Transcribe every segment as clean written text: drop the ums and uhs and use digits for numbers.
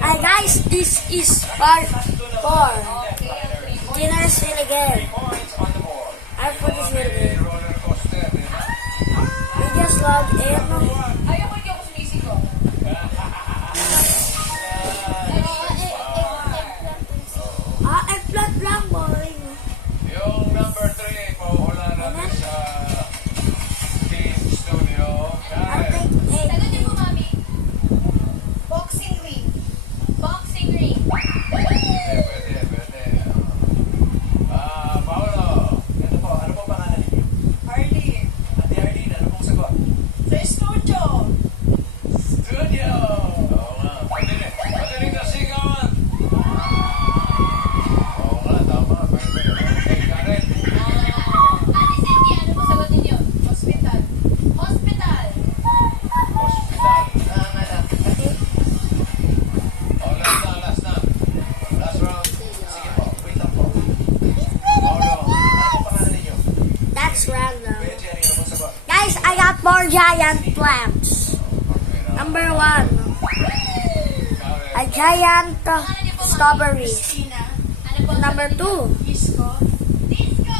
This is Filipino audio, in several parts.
Hi guys, this is part 4. Dinner's in again. I put this in again. We just logged in. Ayoko hindi ako sumisiko. Eggplant lang boy. Yung number 3, pauhula natin sa team studio. I'll Karen. take egg. Sagutin mo, mami. Boxing ring. Boxing ring. Pwede. Paolo. Ito po, ano po pangalan ninyo? Arlie. Ate Arlene, ano pong sagot? Sa studio. Studio! Oo nga. Madaling na sigawan. Oo nga, tama. Okay, Karen. Ate Cindy, ano po sagutin niyo? Hospital. Hospital. Hospital. Tama na. Oh, last na. Last round. Sige po, wait lang po. Paolo, ano pong pangalan ninyo? That's random. Kuya Jerry, ano pong sagot? Guys, I got more giant plants. Number 1, a giant strawberry. Christina. Ano po? Number 2, Disco. Disco.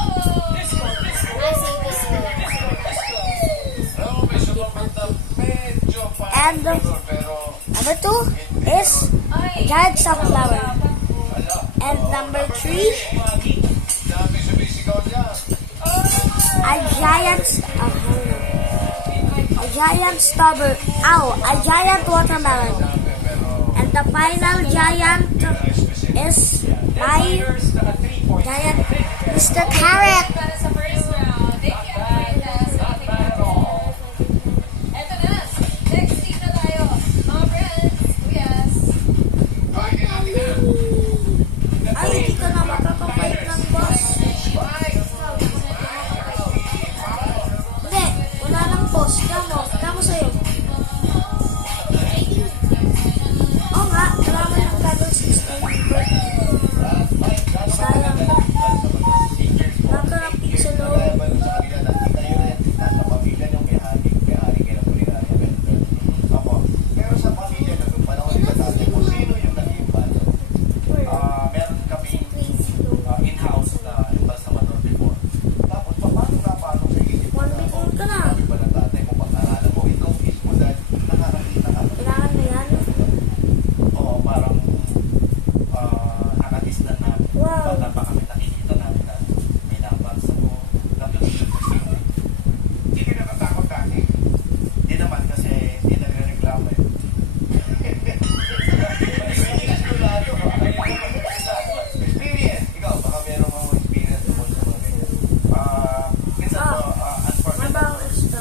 Alam mo, may sumabot na medyo And, pero number 2 is a giant sunflower. ala, And number 3, dami sumisigaw niya. a giant strawberry. A giant watermelon. And the final giant is my giant Mr. Carrot. Para sa first round. Thank you, Arla. Sa ating matches. Eto na. Next team na tayo. Mga friends. Kuyas. Ay, hindi ka na makakapait ng boss. Hindi, wala nang boss. Kamo sa'yo. Oo nga, wala mo yung level 16. Sayang. Nakarap pixel low. Pero sa pamilya na doon, panahon nila dati, kung sino yung nag-imbal, meron kami in-house na imbal sa motor before. Tapos, paano sa iisip mo One na, bit old ka na. sabi ba ng tatay mo, pag-aralan mo, ikaw mismo dahil nakakakita ka. Kailangan na yan. Oo, parang nakatisnan na. Wow. Bata pa kami, nakikita namin na may nabasa mo. Hindi ka natatakot dati. Hindi naman kasi hindi nagre-reklamo eh. Hindi ka sigurado. Experience. Ikaw, baka meron mga experience mo sa mga ganyan. Minsan po, unfortunately, Mabaw extra.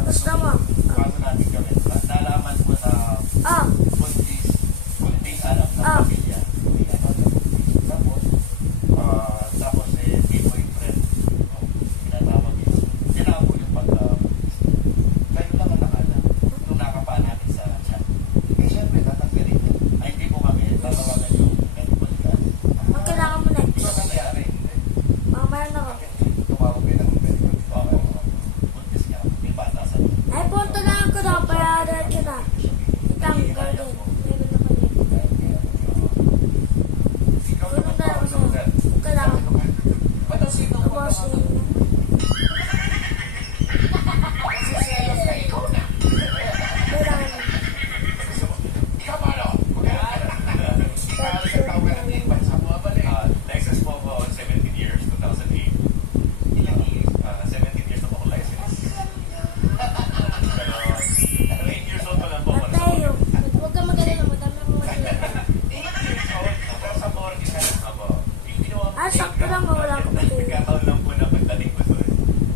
Gusto mo? bago natin gawin, nalaman mo na Oh, kunting alam ng pamilya. Tapos may boyfriend. Tinatawag yun. Tinawag yung kayo lang ang nakala. Nung nakapaan natin sa chat. Siyempre, tatanggalin mo. Ay, hindi mo kami tatawagan yung medical card. ang kailangan mo next. Ito nangyari. Hindi. Mamaya na ako. Tumawag kayo ng medical card. Buntis ka. May bata sa Ay, punta na ako na. Bayaran ka na. Tanggal din. Meron na kami. ikaw Punta na ako naman sa... Kailangan mo. Ba't ang sino ko Tapos, Sisilos na ikaw na. kailangan mo. Ikaw ba, no? Ikaw sa tawag natin. Ba't sa mga balik? License po ako 17 years, 2008. Ilang years? 17 years na po ako license. Pero 8 years old pa lang po ako. Mateo, huwag ka mag-alala. Madami akong mag-alala. 8 years old. Pero sa mortgage ka na. Ako, yung ginawa ko Ah, sakto lang. Wala ko pa. nagkataon lang po na pagdating ko doon.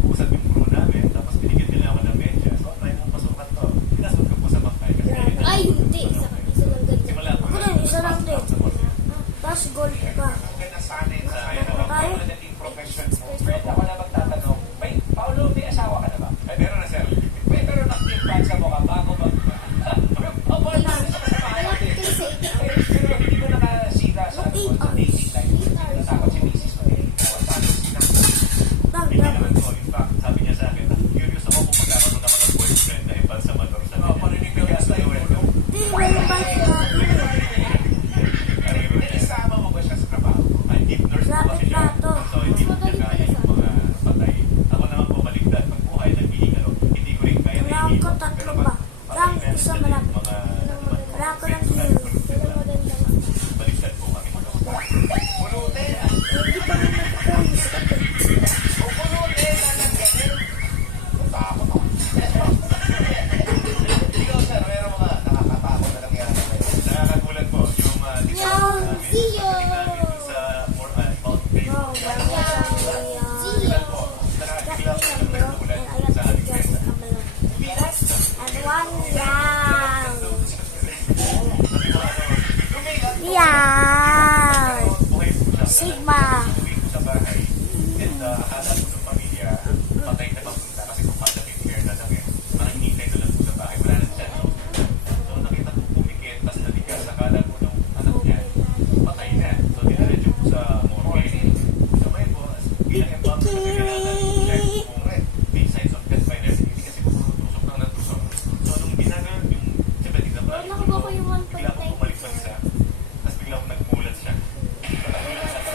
Usap yung crew namin, tapos binigyan nila ako ng medyas. So, try mong pasukat to. Pinasok ko po sa bankay. Kasi Ay, hindi. Isa lang ganito. simula po Ako din, isa lang din. sa mortgage. Tapos gold pa. Kaya nasanay sa Tayo? naging profession mo. Pwede ako na magtatanong, may, Paolo, may asawa ka na ba? Ay, meron na sir. May pero nag-implant sa mukha bago mag... Pero hindi ko nakasira sa dating life. Natakot si Mrs. Paano sinakot? Hindi naman po. In fact, sabi niya sa akin, curious ako kung magkakaroon ako ng boyfriend na impal sa motor. Sabi niya, Parinig ka kaya sa iyo. welcome. Hindi, may balik na. mga Wala ko ng view. baliktad po kami. Pulutin! Hindi pa nga nagkakalis. Pulutin! Lalagyan! Takot ako. Ikaw, sir, meron mga nakakatakot na nangyari kayo. Nakakagulat po yung See you! sa more about faith. Oh, wala ko Ilan po, nakakakilap po ng nagtulad sa ating mesa. And one round. Yan. Buhay po siya. Sigma. Uwi po sa bahay. And akala po ng pamilya, patay na mapunta kasi kung pagdating care na lang eh. Makinintay na lang po sa bahay. Wala na siya. So nakita po pumikit, tas naligas. Akala po nung anak niya, patay na. So dinaredyo po sa morgue. So may po, bilang embalm, kasi kailangan check kung may signs of death by necessity kasi po tusok lang ng tusok. So nung ginagawa yung, siyempre tignan pa rin po, bigla po bumalik sa isa. Tapos biglang nagmulat siya. So nagulat siya sa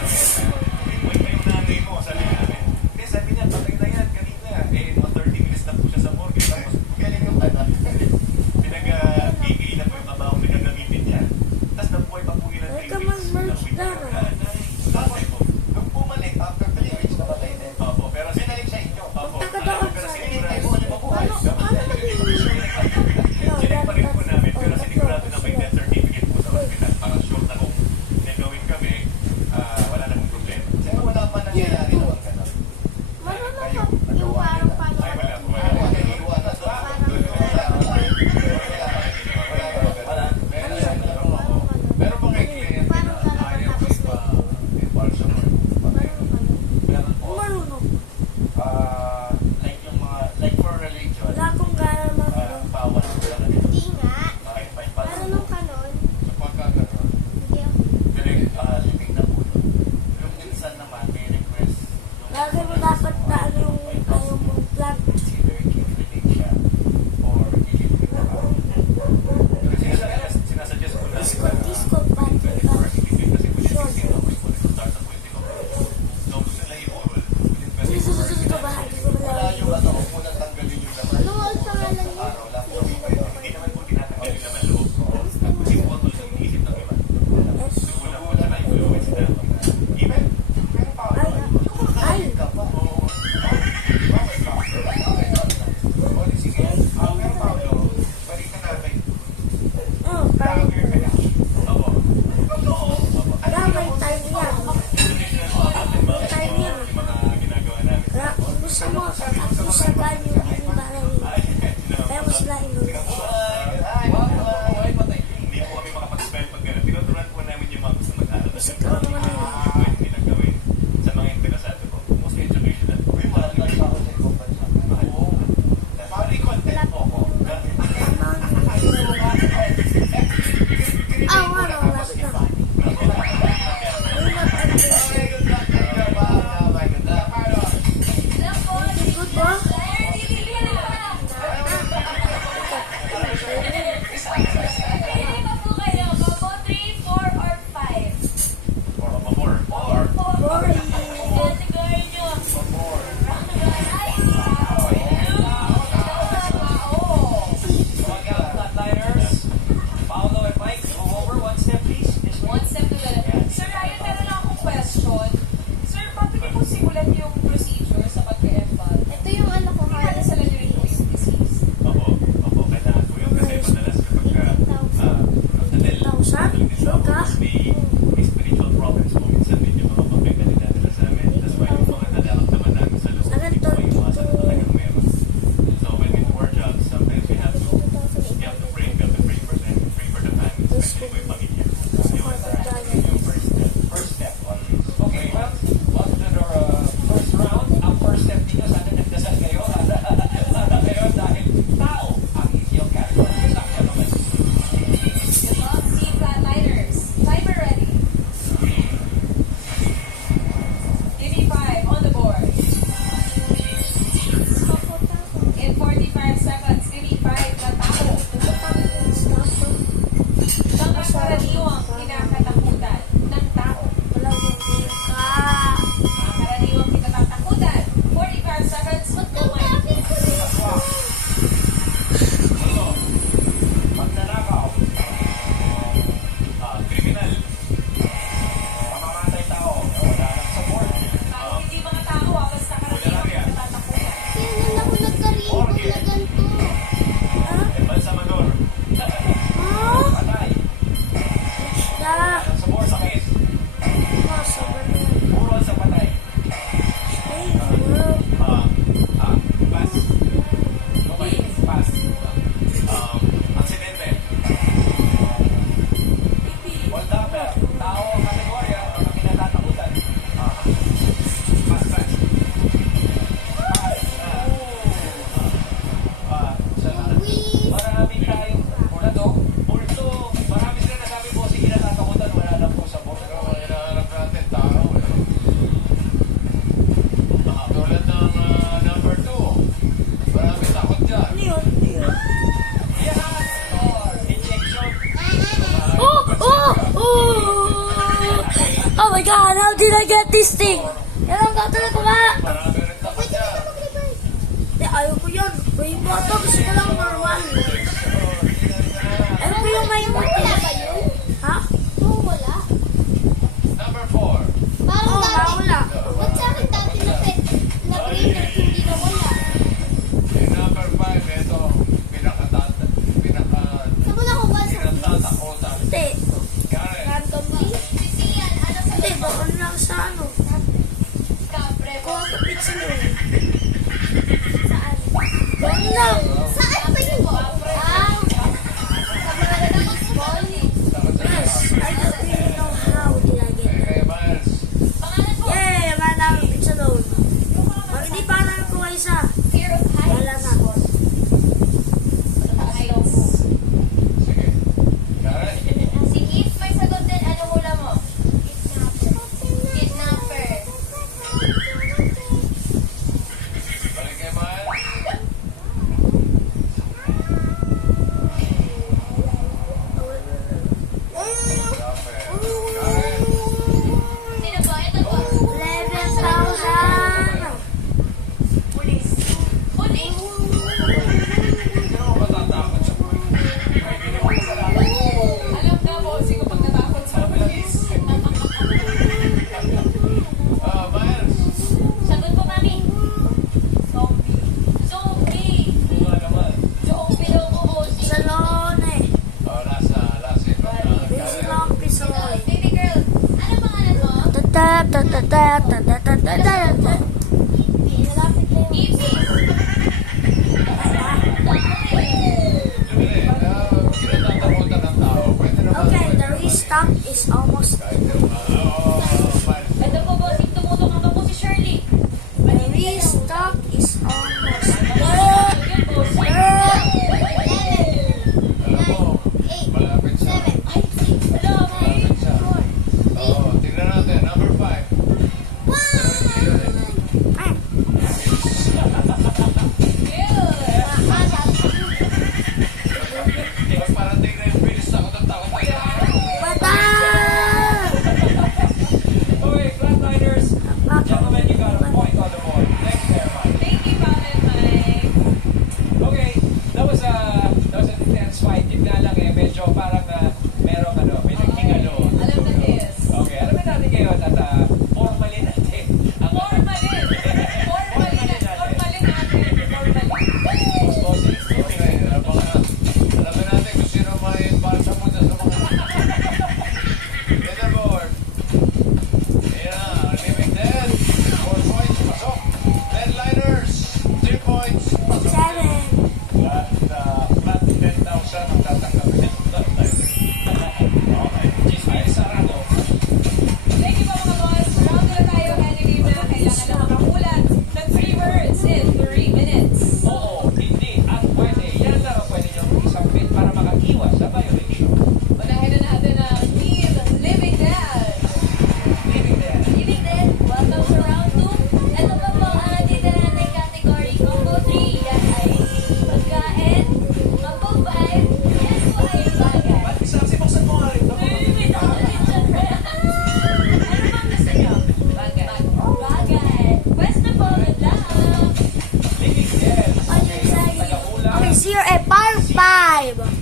buhay pa yung nanay mo, sabi namin. Hindi, sabi niya, patay na yan kanina. Eh, mga 30 minutes na po siya sa morgue. Tapos, Galing yung anak. pinag-gigil na po yung kabawang pinagamitin niya. Tapos nabuhay pa po yun ng 3 Huwag ka weeks. mag-merch Nabuhay na. pa yung nanay. Tatay po. Nung bumalik, after 3 weeks, namatay din. Opo, pero Sinalik sa inyo. Opo, Nakataon pero sa Sinintay mo, sinigurado. ano mabuhay? Sinig pa rin po namin, pero sinigurado na may death certificate po sa hospital para sure na kung nagawin kami, wala namang problema. Pero wala pa nangyayari naman ganun. Kayo, nagawa nila. Ay, wala po, Ay, wala. nagawa na. Wala. Pero pag may kliyente na ayaw ko ipa-impulse mo. Meron po. Marunong. Like yung mga, like for religion, Wala akong gana mag- bawal ko lang na Hindi nga. makipay pa. Marunong ka nun. So pagka gano'n, Hindi ako. direct living na ulo. Yung minsan naman, may request. Lagi mo dapat na ano yung ayaw mong plant. Consider killing siya or ilibig na ka. Kasi sinasuggest ko na Disco, pati ka. kasi po siya 16 hours po nag-start sa pwede ko. So gusto nila i-oral. Kasi Susunod ka ba? Hindi ko Wala malaman. yung ano, muna tanggalin yung laman. Ano ang pangalan niya? Araw lang. hindi naman po tinatanggal yung laman loob. Kasi po ang tuloy ng isip ng iba. Yes. Una po siya na-influence na. Even, Pero pa, Ay. ka pa. Oo. Bakit ka? O, di sige. Pero Paolo, balikan natin. Oh, parang Lager ka na. opo. damay tayo yan. Yung mga ginagawa namin. Kaya kung gusto mo, tapos sa ganyo yung binibalan nila. Pero mas lain nun. Hindi po kami makapag-spell pag gano'n. Tinuturuan po namin yung mga gusto mag-aral. Kasi ikaw naman yun. Yung pwede nilang gawin sa mga interesado po. Most educational po. Uy, mahal lang ako sa ibang bansa. Oo. Pari content mo ko. Ah, wala, wala na. Ay, mag-adventure. Good ba? Pili pa po kayo. Combo 3, 4, or 5? Or before. Or Boring. Category nyo. Ay, one step to the left. Sir Ryan, meron lang akong question. Sir, paano niyo po simulan yung procedure sa pag-e-embal? Ito yung ano ko. Hindi natin sa rin po yung disease. Opo, kailangan po yun kasi madalas kapag Adele, Sure ka? may spiritual problems po minsan din yung mga pagkagali natin sa amin. That's why yung mga nadalak naman namin sa loob, Alam, hindi po iwasan talagang meron. So when we do our jobs, sometimes we have to pray for them, pray for the families, especially po yung pamilya. Yung first step on this. Okay, well, on to our first round. Ang first step ninyo, sana nagdasal kayo. Para kayo dahil tao ang inyong character. Sakya naman. Good luck, Team Flatliners. Timer ready. Give me 5 on the board. In 45 seconds, give me 5 na tao. Mga karaniwang kinakatakutan ng tao. Wala yung ka. Mga karaniwang kinakatakutan. 45 seconds, go my. Pag my God, how did I get this thing? Yan ang gagawin ko ba? Marami rin dapat yan. Hindi, ayaw ko yun. Rainbow to, gusto ko lang normal. Ayaw ko yung may multi. Wala ba yun? Ha? Oo, wala. Number 4. Parang Oo, dati. wala. Ba't sa akin dati na green at hindi na wala? Yung number 5, ito, Saan mo nakuha sa pinatatakotan. Hindi. Karen, randomly? Hindi, baka lang sa ano. Kapre. Kuha ka pizza mo. Saan? Doon lang. Saan ba yun? Ah, sa mga naging small. Yes, I don't really know how did I get that. kay Miles, Pangalan mo? Yeah, man, namin pizza doon. Pag hindi pa namin kuha isa, Fear of heights. wala na. Heights. sige. Karen, Si Keith, may sagot din. Ano hula mo? Kidnapper. balik kay Miles. Karen, Sino ba? Ito po. 11,000. Pulis. Pulis. hindi mo matatakot sa pulis. May ginawa sa lahat. Alam na mo, sino pag natakot sa pulis. Miles, Sagot po, mami. Zombie. Zombie. bunga naman. Zombie daw po, bossy. Salon eh. Last hit na. This Karen, long piece of oil. Baby girl, ano pangalan mo? Ipsy. Lumili, kinatatakotan ng tao. Pwede naman. Okay, the restock is almost Miles. Ito po, bossy. Tumutok ang po si Shirley. the restock is almost Yun, bossy. Alam mo, malapit siya. Ay, wala, boy. Malapit siya. Oo, tingnan natin. Number 5. Mas parating na yung bilis ako ng tao pa yan. Bata! Okay, Flatliners. Gentlemen, you got a point on the board. Thanks there, Mike. Thank you, Pavel, Mike. Okay, that was an intense fight. Yun nga lang eh, medyo parang merong may nagkingalo. Alam na this. Okay, alamin natin ngayon at formalin natin. Ang Formalin. Formalin natin. bossing. Okay, alamin natin kung sino may balsa mo dyan sa mga... Leaderboard. Ayan na, limited. 4 points, pasok. Deadliners, 3 points, pasok. 7. At flat 10,000 ang tatanggapin. Okay. Chismis sarado. Thank you po, mga boss. Round na tayo. Enemy na kailangan na makakulat ng 3 words in 3 minutes. Oo, hindi. At pwede. Yan lang ang pwede niyong isambit para makakiwas sa violation. Unahin na natin ang Team Living Dead. Living there. Living Dead, welcome sa round 2. Ito pa po ang ating natin category. Combo 3, yan ay pagkain. Combo 5, yan po ay bagay. Ba't isang sibuksan mo nga rin? Ano bang gusto nyo? Bagay. Bagay. Pwesto po, good luck. Living there. Okay, Tagahula. Okay, 0 eh, par 5.